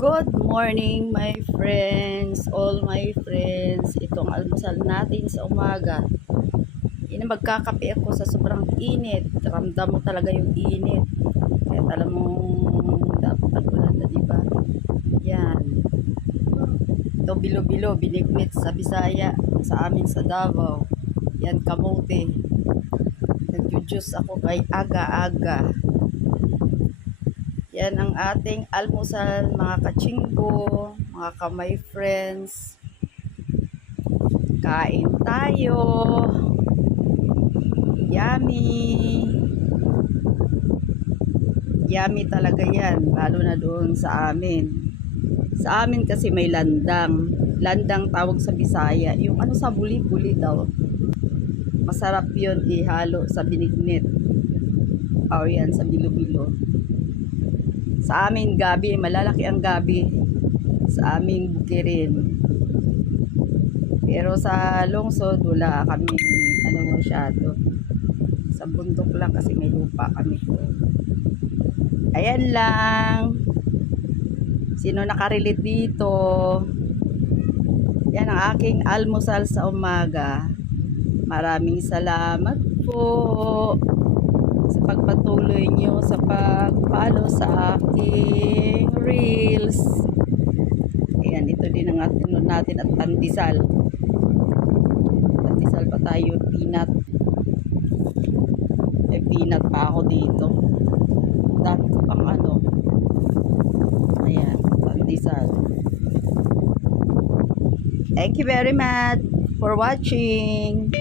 Good morning my friends, all my friends. Itong almusal natin sa umaga. Magkakape ako sa sobrang init. Ramdam mo talaga yung init. Kaya alam mo dapat tagulan na, diba? Yan. Ito bilo-bilo, binignit sa Bisaya, sa amin sa Davao. Yan, kamote. Nagjujuice ako kay aga-aga. Yan ang ating almusal, mga kachinggo, mga kamay friends. Kain tayo. Yummy. Yummy talaga yan, lalo na doon sa amin. Sa amin kasi may landang. Landang tawag sa Bisaya. Yung ano sa buli-buli daw. Masarap yun ihalo sa binignit. O yan, sa bilo-bilo. Sa amin gabi, malalaki ang gabi. Sa aming bukirin. Pero sa lungsod, wala kami, masyado. Sa bundok lang kasi may lupa kami. Ayan lang. Sino nakarelate dito? Yan ang aking almusal sa umaga. Maraming salamat po sa pagpatuloy nyo sa pag-follow sa aking reels. Ayan, ito din ang atin natin at pandesal. Pandesal pa tayo, peanut. May peanut pa ako dito. Dami ko pang ayan, pandesal. Thank you very much for watching.